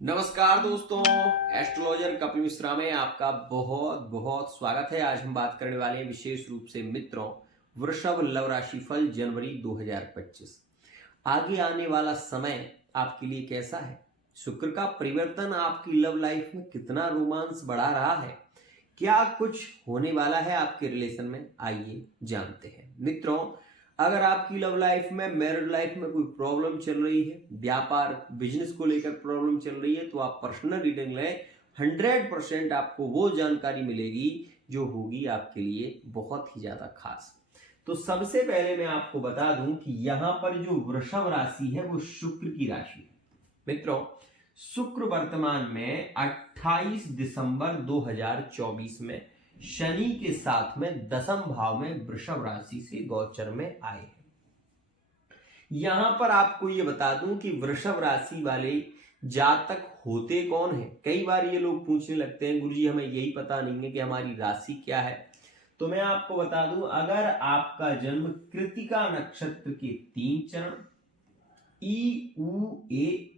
नमस्कार दोस्तों, एस्ट्रोलॉजर कपिल मिश्रा में आपका बहुत बहुत स्वागत है। आज हम बात करने वाले हैं विशेष रूप से मित्रों वृषभ लव राशि फल जनवरी 2025। आगे आने वाला समय आपके लिए कैसा है? शुक्र का परिवर्तन आपकी लव लाइफ में कितना रोमांस बढ़ा रहा है? क्या कुछ होने वाला है आपके रिलेशन में? आइए जानते हैं। मित्रों, अगर आपकी लव लाइफ में, मैरिड लाइफ में कोई प्रॉब्लम चल रही है, व्यापार बिजनेस को लेकर प्रॉब्लम चल रही है, तो आप पर्सनल रीडिंग लें। 100% आपको वो जानकारी मिलेगी जो होगी आपके लिए बहुत ही ज्यादा खास। तो सबसे पहले मैं आपको बता दूं कि यहां पर जो वृषभ राशि है वो शुक्र की राशि है। मित्रों, शुक्र वर्तमान में 28 दिसंबर 2024 में शनि के साथ में दसम भाव में वृषभ राशि से गोचर में आए हैं। यहां पर आपको ये बता दूं कि वृषभ राशि वाले जातक होते कौन है। कई बार ये लोग पूछने लगते हैं, गुरुजी हमें यही पता नहीं है कि हमारी राशि क्या है। तो मैं आपको बता दूं, अगर आपका जन्म कृतिका नक्षत्र के 3 चरण, ई उ ए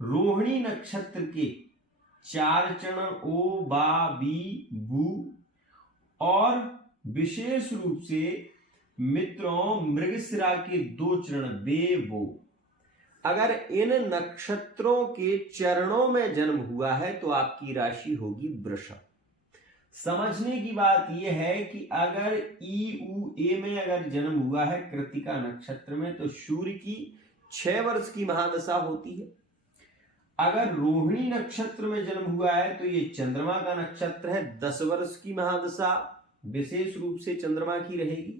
रोहिणी नक्षत्र के 4 चरण, ओ बा बी बू, और विशेष रूप से मित्रों मृगशिरा के 2 चरण, बे बो, अगर इन नक्षत्रों के चरणों में जन्म हुआ है तो आपकी राशि होगी वृषभ। समझने की बात यह है कि अगर ई उ ए में अगर जन्म हुआ है कृतिका नक्षत्र में तो सूर्य की 6 वर्ष की महादशा होती है। अगर रोहिणी नक्षत्र में जन्म हुआ है तो ये चंद्रमा का नक्षत्र है, 10 वर्ष की महादशा विशेष रूप से चंद्रमा की रहेगी।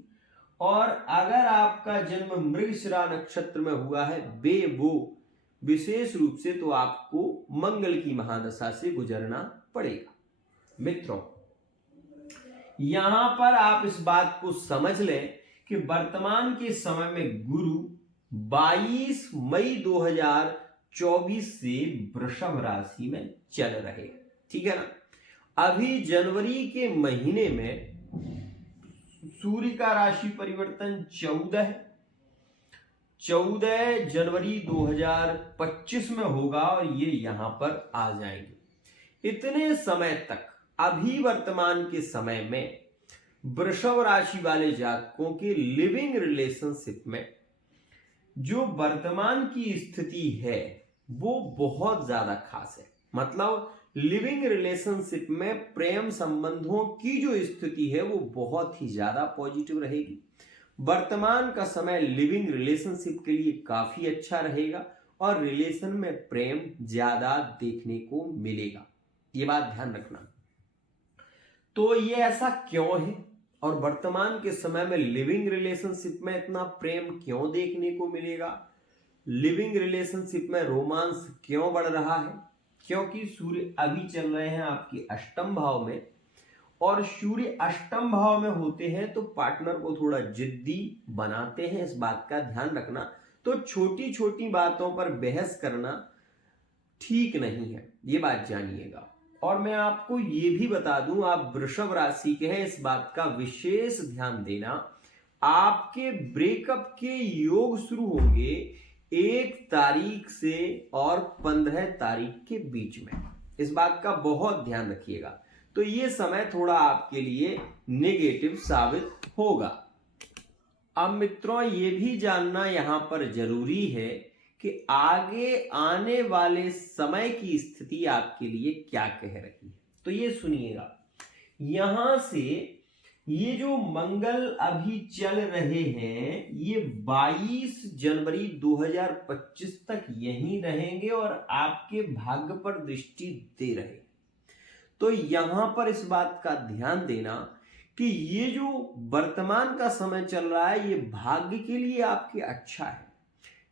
और अगर आपका जन्म मृगशिरा नक्षत्र में हुआ है, बे वो, विशेष रूप से तो आपको मंगल की महादशा से गुजरना पड़ेगा। मित्रों, यहां पर आप इस बात को समझ लें कि वर्तमान के समय में गुरु 22 मई 2024 से वृषभ राशि में चल रहे, ठीक है ना। अभी जनवरी के महीने में सूर्य का राशि परिवर्तन 14 जनवरी 2025 में होगा और ये यहां पर आ जाएंगे। इतने समय तक अभी वर्तमान के समय में वृषभ राशि वाले जातकों के लिविंग रिलेशनशिप में जो वर्तमान की स्थिति है वो बहुत ज्यादा खास है। मतलब लिविंग रिलेशनशिप में प्रेम संबंधों की जो स्थिति है वो बहुत ही ज्यादा पॉजिटिव रहेगी। वर्तमान का समय लिविंग रिलेशनशिप के लिए काफी अच्छा रहेगा और रिलेशन में प्रेम ज्यादा देखने को मिलेगा, ये बात ध्यान रखना। तो ये ऐसा क्यों है और वर्तमान के समय में लिविंग रिलेशनशिप में इतना प्रेम क्यों देखने को मिलेगा? लिविंग रिलेशनशिप में रोमांस क्यों बढ़ रहा है? क्योंकि सूर्य अभी चल रहे हैं आपके अष्टम भाव में, और सूर्य अष्टम भाव में होते हैं तो पार्टनर को थोड़ा जिद्दी बनाते हैं, इस बात का ध्यान रखना। तो छोटी छोटी बातों पर बहस करना ठीक नहीं है, ये बात जानिएगा। और मैं आपको ये भी बता दूं, आप वृषभ राशि के हैं, इस बात का विशेष ध्यान देना। आपके ब्रेकअप के योग शुरू होंगे 1 तारीख से और 15 तारीख के बीच में, इस बात का बहुत ध्यान रखिएगा। तो ये समय थोड़ा आपके लिए नेगेटिव साबित होगा। अब मित्रों, ये भी जानना यहां पर जरूरी है कि आगे आने वाले समय की स्थिति आपके लिए क्या कह रही है। तो ये सुनिएगा, यहां से ये जो मंगल अभी चल रहे हैं ये 22 जनवरी 2025 तक यहीं रहेंगे और आपके भाग्य पर दृष्टि दे रहे। तो यहां पर इस बात का ध्यान देना कि ये जो वर्तमान का समय चल रहा है ये भाग्य के लिए आपके अच्छा है।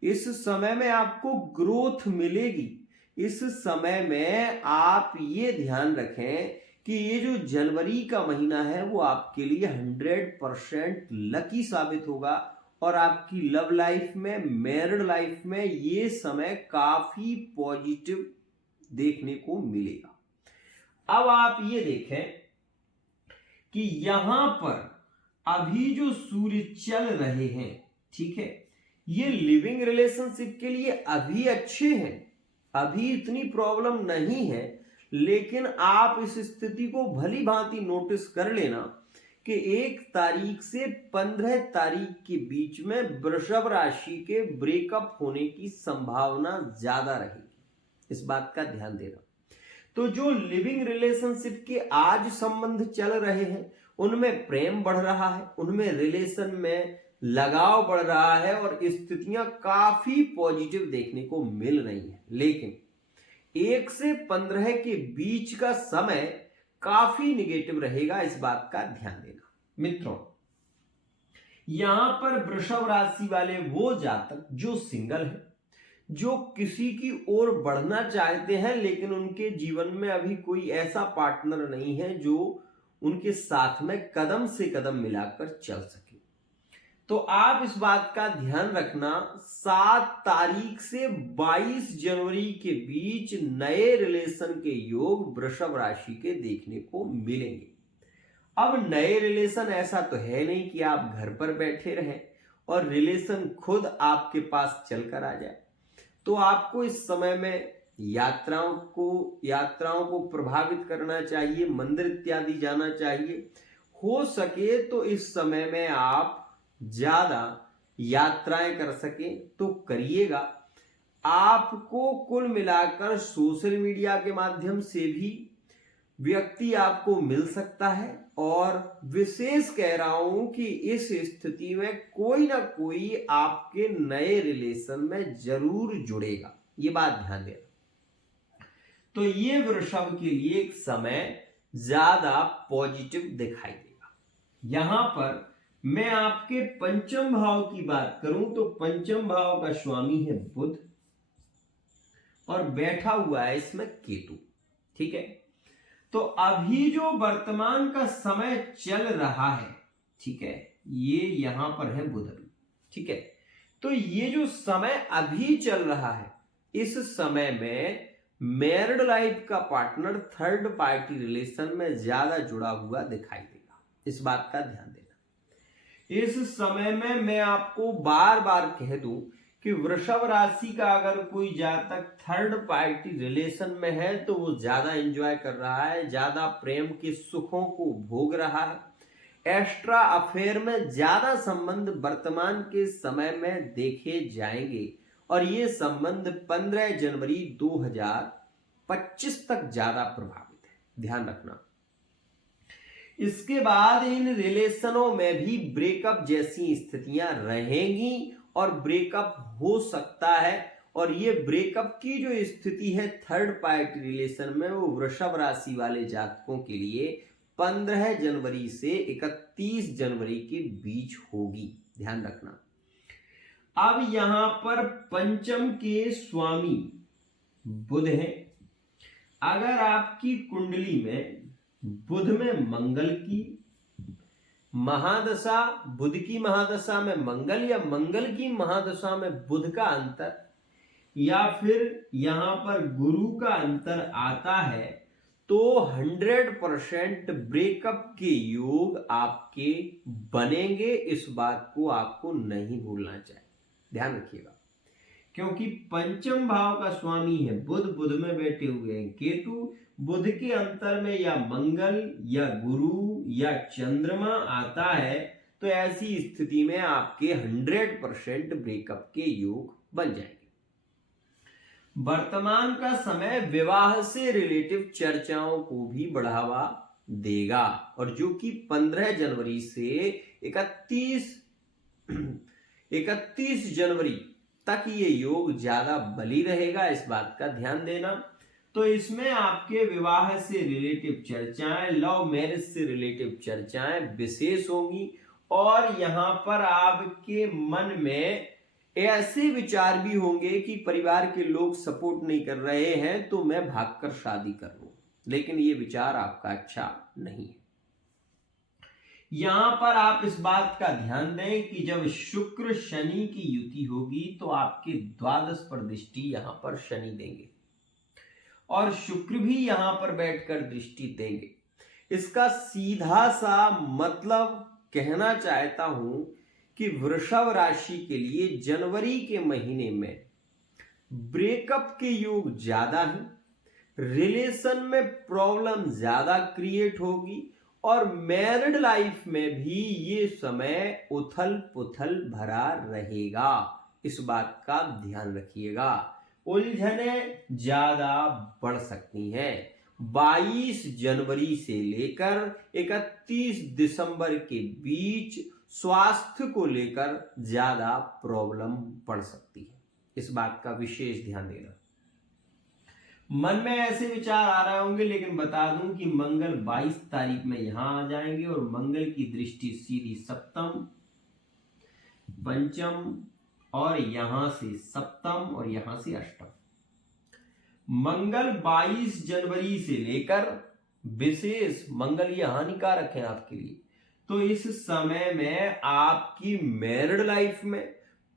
इस समय में आपको ग्रोथ मिलेगी। इस समय में आप ये ध्यान रखें कि ये जो जनवरी का महीना है वो आपके लिए 100% लकी साबित होगा और आपकी लव लाइफ में, मैरिड लाइफ में ये समय काफी पॉजिटिव देखने को मिलेगा। अब आप ये देखें कि यहां पर अभी जो सूर्य चल रहे हैं, ठीक है, ये लिविंग रिलेशनशिप के लिए अभी अच्छे हैं, अभी इतनी प्रॉब्लम नहीं है, लेकिन आप इस स्थिति को भली भांति नोटिस कर लेना कि 1 तारीख से 15 तारीख के बीच में वृषभ राशि के ब्रेकअप होने की संभावना ज्यादा रहेगी। इस बात का ध्यान देना। तो जो लिविंग रिलेशनशिप के आज संबंध चल रहे हैं उनमें प्रेम बढ़ रहा है, उनमें रिलेशन में लगाव बढ़ रहा है और स्थितियां काफी पॉजिटिव देखने को मिल रही हैं। लेकिन 1 से 15 के बीच का समय काफी निगेटिव रहेगा, इस बात का ध्यान देना। मित्रों, यहां पर वृषभ राशि वाले वो जातक जो सिंगल है, जो किसी की ओर बढ़ना चाहते हैं लेकिन उनके जीवन में अभी कोई ऐसा पार्टनर नहीं है जो उनके साथ में कदम से कदम मिलाकर चल सके, तो आप इस बात का ध्यान रखना 7 तारीख से 22 जनवरी के बीच नए रिलेशन के योग वृषभ राशि के देखने को मिलेंगे। अब नए रिलेशन ऐसा तो है नहीं कि आप घर पर बैठे रहें और रिलेशन खुद आपके पास चलकर आ जाए, तो आपको इस समय में यात्राओं को प्रभावित करना चाहिए, मंदिर इत्यादि जाना चाहिए। हो सके तो इस समय में आप ज्यादा यात्राएं कर सके तो करिएगा। आपको कुल मिलाकर सोशल मीडिया के माध्यम से भी व्यक्ति आपको मिल सकता है और विशेष कह रहा हूं कि इस स्थिति में कोई ना कोई आपके नए रिलेशन में जरूर जुड़ेगा, ये बात ध्यान देना। तो ये वृषभ के लिए एक समय ज्यादा पॉजिटिव दिखाई देगा। यहां पर मैं आपके पंचम भाव की बात करूं तो पंचम भाव का स्वामी है बुध और बैठा हुआ है इसमें केतु। ठीक है, तो अभी जो वर्तमान का समय चल रहा है, ठीक है, ये यहां पर है बुध अभी। ठीक है, तो ये जो समय अभी चल रहा है, इस समय में मैरिड लाइफ का पार्टनर थर्ड पार्टी रिलेशन में ज्यादा जुड़ा हुआ दिखाई देगा, इस बात का ध्यान देना। इस समय में मैं आपको बार बार कह दूं कि वृषभ राशि का अगर कोई जातक थर्ड पार्टी रिलेशन में है तो वो ज्यादा एंजॉय कर रहा है, ज्यादा प्रेम के सुखों को भोग रहा है। एक्स्ट्रा अफेयर में ज्यादा संबंध वर्तमान के समय में देखे जाएंगे और ये संबंध 15 जनवरी 2025 तक ज्यादा प्रभावित है, ध्यान रखना। इसके बाद इन रिलेशनों में भी ब्रेकअप जैसी स्थितियां रहेंगी और ब्रेकअप हो सकता है, और ये ब्रेकअप की जो स्थिति है थर्ड पार्टी रिलेशन में वो वृषभ राशि वाले जातकों के लिए 15 जनवरी से 31 जनवरी के बीच होगी, ध्यान रखना। अब यहां पर पंचम के स्वामी बुध है। अगर आपकी कुंडली में बुध में मंगल की महादशा, बुध की महादशा में मंगल या मंगल की महादशा में बुध का अंतर, या फिर यहां पर गुरु का अंतर आता है तो 100% ब्रेकअप के योग आपके बनेंगे। इस बात को आपको नहीं भूलना चाहिए, ध्यान रखिएगा, क्योंकि पंचम भाव का स्वामी है बुध, बुध में बैठे हुए हैं केतु। बुध के अंतर में या मंगल या गुरु या चंद्रमा आता है तो ऐसी स्थिति में आपके 100% ब्रेकअप के योग बन जाएंगे। वर्तमान का समय विवाह से रिलेटिव चर्चाओं को भी बढ़ावा देगा और जो कि 15 जनवरी से 31 जनवरी तक ये योग ज्यादा बली रहेगा, इस बात का ध्यान देना। तो इसमें आपके विवाह से रिलेटिव चर्चाएं, लव मैरिज से रिलेटिव चर्चाएं विशेष होंगी और यहां पर आपके मन में ऐसे विचार भी होंगे कि परिवार के लोग सपोर्ट नहीं कर रहे हैं तो मैं भागकर शादी कर लूं, लेकिन ये विचार आपका अच्छा नहीं है। यहां पर आप इस बात का ध्यान दें कि जब शुक्र शनि की युति होगी तो आपके द्वादश पर दृष्टि यहां पर शनि देंगे और शुक्र भी यहां पर बैठकर दृष्टि देंगे। इसका सीधा सा मतलब कहना चाहता हूं कि वृषभ राशि के लिए जनवरी के महीने में ब्रेकअप के योग ज्यादा है, रिलेशन में प्रॉब्लम ज्यादा क्रिएट होगी और मैरिड लाइफ में भी ये समय उथल पुथल भरा रहेगा। इस बात का ध्यान रखिएगा। उलझनें ज्यादा बढ़ सकती हैं। 22 जनवरी से लेकर 31 दिसंबर के बीच स्वास्थ्य को लेकर ज्यादा प्रॉब्लम पड़ सकती है। इस बात का विशेष ध्यान देना। मन में ऐसे विचार आ रहे होंगे, लेकिन बता दूं कि मंगल 22 तारीख में यहां आ जाएंगे और मंगल की दृष्टि सीधी सप्तम, पंचम और यहां से सप्तम और यहां से अष्टम। मंगल 22 जनवरी से लेकर विशेष मंगल ये हानिकारक है आपके लिए। तो इस समय में आपकी मैरिड लाइफ में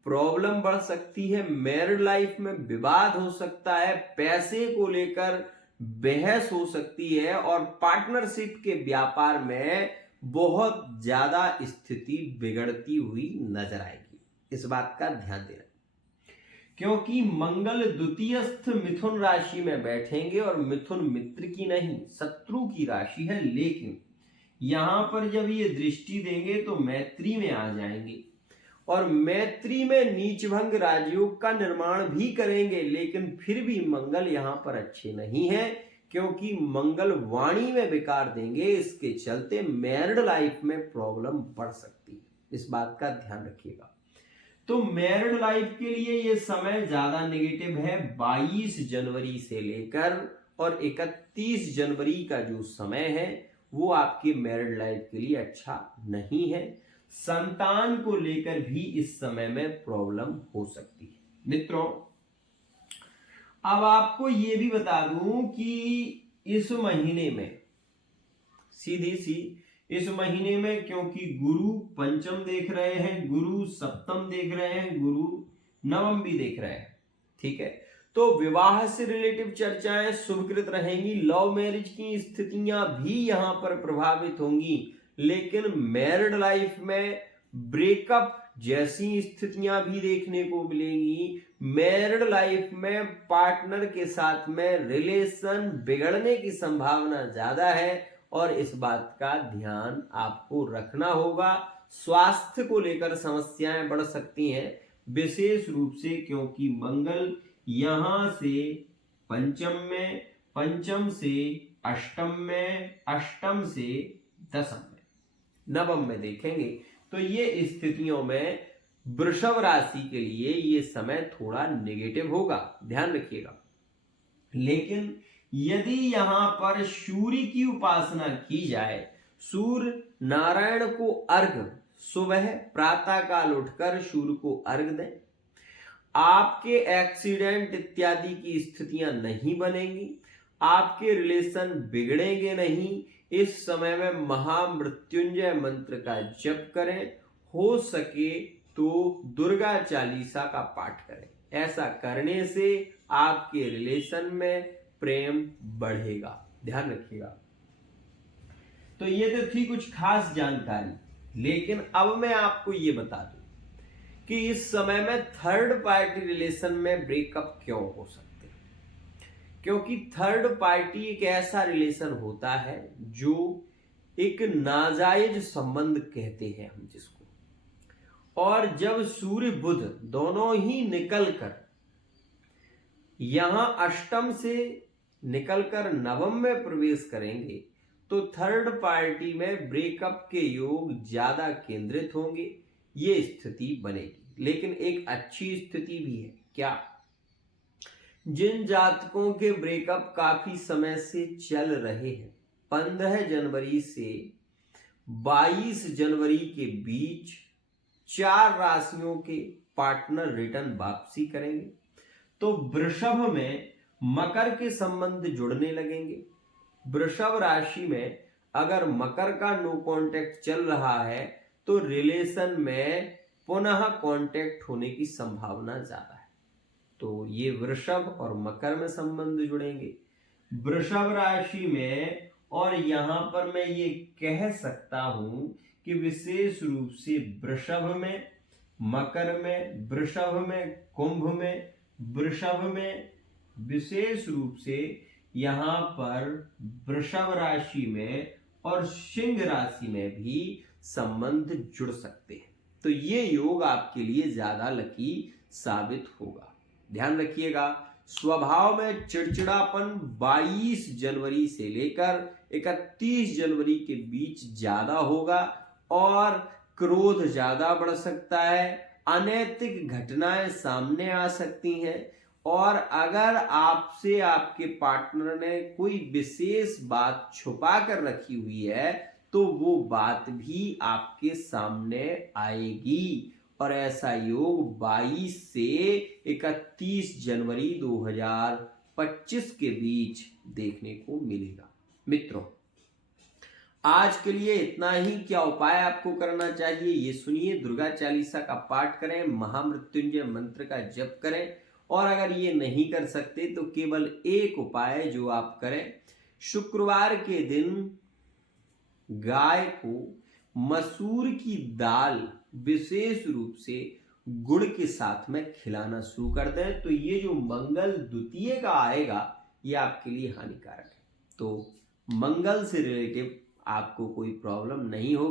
प्रॉब्लम बढ़ सकती है, मैरिड लाइफ में विवाद हो सकता है, पैसे को लेकर बहस हो सकती है और पार्टनरशिप के व्यापार में बहुत ज्यादा स्थिति बिगड़ती हुई नजर आएगी। इस बात का ध्यान देना, क्योंकि मंगल द्वितीयस्थ मिथुन राशि में बैठेंगे और मिथुन मित्र की नहीं शत्रु की राशि है, लेकिन यहां पर जब ये दृष्टि देंगे तो मैत्री में आ जाएंगे और मैत्री में नीचभंग राजयोग का निर्माण भी करेंगे, लेकिन फिर भी मंगल यहां पर अच्छे नहीं है, क्योंकि मंगल वाणी में विकार देंगे। इसके चलते मैरिड लाइफ में प्रॉब्लम बढ़ सकती है। इस बात का ध्यान रखिएगा। तो मैरिड लाइफ के लिए ये समय ज्यादा नेगेटिव है। 22 जनवरी से लेकर और 31 जनवरी का जो समय है वो आपके मैरिड लाइफ के लिए अच्छा नहीं है। संतान को लेकर भी इस समय में प्रॉब्लम हो सकती है। मित्रों, अब आपको ये भी बता दूं कि इस महीने में सीधी सी इस महीने में, क्योंकि गुरु पंचम देख रहे हैं, गुरु सप्तम देख रहे हैं, गुरु नवम भी देख रहे हैं, ठीक है, तो विवाह से रिलेटिव चर्चाएं शुभकृत रहेंगी। लव मैरिज की स्थितियां भी यहां पर प्रभावित होंगी, लेकिन मैरिड लाइफ में ब्रेकअप जैसी स्थितियां भी देखने को मिलेंगी। मैरिड लाइफ में पार्टनर के साथ में रिलेशन बिगड़ने की संभावना ज्यादा है और इस बात का ध्यान आपको रखना होगा। स्वास्थ्य को लेकर समस्याएं बढ़ सकती हैं, विशेष रूप से क्योंकि मंगल यहां से पंचम में, पंचम से अष्टम में, अष्टम से दशम में, नवम में देखेंगे। तो ये स्थितियों में वृषभ राशि के लिए ये समय थोड़ा नेगेटिव होगा, ध्यान रखिएगा। लेकिन यदि यहां पर सूर्य की उपासना की जाए, सूर्य नारायण को अर्घ सुबह प्रातः काल उठकर सूर्य को अर्घ दें, आपके एक्सीडेंट इत्यादि की स्थितियां नहीं बनेंगी, आपके रिलेशन बिगड़ेंगे नहीं। इस समय में महामृत्युंजय मंत्र का जप करें, हो सके तो दुर्गा चालीसा का पाठ करें। ऐसा करने से आपके रिलेशन में प्रेम बढ़ेगा, ध्यान रखिएगा। तो ये तो थी कुछ खास जानकारी, लेकिन अब मैं आपको ये बता दूं कि इस समय में थर्ड पार्टी रिलेशन में ब्रेकअप क्यों हो सकते हैं। क्योंकि थर्ड पार्टी एक ऐसा रिलेशन होता है जो एक नाजायज संबंध कहते हैं हम जिसको, और जब सूर्य बुध दोनों ही निकलकर यहां अष्टम से निकलकर नवम में प्रवेश करेंगे तो थर्ड पार्टी में ब्रेकअप के योग ज्यादा केंद्रित होंगे, ये स्थिति बनेगी। लेकिन एक अच्छी स्थिति भी है, क्या? जिन जातकों के ब्रेकअप काफी समय से चल रहे हैं, 15 जनवरी से 22 जनवरी के बीच 4 राशियों के पार्टनर रिटर्न वापसी करेंगे। तो वृषभ में मकर के संबंध जुड़ने लगेंगे। वृषभ राशि में अगर मकर का नो कांटेक्ट चल रहा है तो रिलेशन में पुनः कांटेक्ट होने की संभावना ज्यादा है। तो ये वृषभ और मकर में संबंध जुड़ेंगे। वृषभ राशि में, और यहां पर मैं ये कह सकता हूं कि विशेष रूप से वृषभ में, मकर में, वृषभ में, कुंभ में, वृषभ में, विशेष रूप से यहां पर वृषभ राशि में और सिंह राशि में भी संबंध जुड़ सकते हैं। तो ये योग आपके लिए ज्यादा लकी साबित होगा। ध्यान रखिएगा, स्वभाव में चिड़चिड़ापन 22 जनवरी से लेकर 31 जनवरी के बीच ज्यादा होगा और क्रोध ज्यादा बढ़ सकता है। अनैतिक घटनाएं सामने आ सकती हैं और अगर आपसे आपके पार्टनर ने कोई विशेष बात छुपा कर रखी हुई है तो वो बात भी आपके सामने आएगी। और ऐसा योग 22 से 31 जनवरी 2025 के बीच देखने को मिलेगा। मित्रों, आज के लिए इतना ही। क्या उपाय आपको करना चाहिए ये सुनिए। दुर्गा चालीसा का पाठ करें, महामृत्युंजय मंत्र का जप करें और अगर ये नहीं कर सकते तो केवल एक उपाय जो आप करें, शुक्रवार के दिन गाय को मसूर की दाल विशेष रूप से गुड़ के साथ में खिलाना शुरू कर दें। तो ये जो मंगल द्वितीय का आएगा ये आपके लिए हानिकारक है। तो मंगल से रिलेटिव आपको कोई प्रॉब्लम नहीं होगी।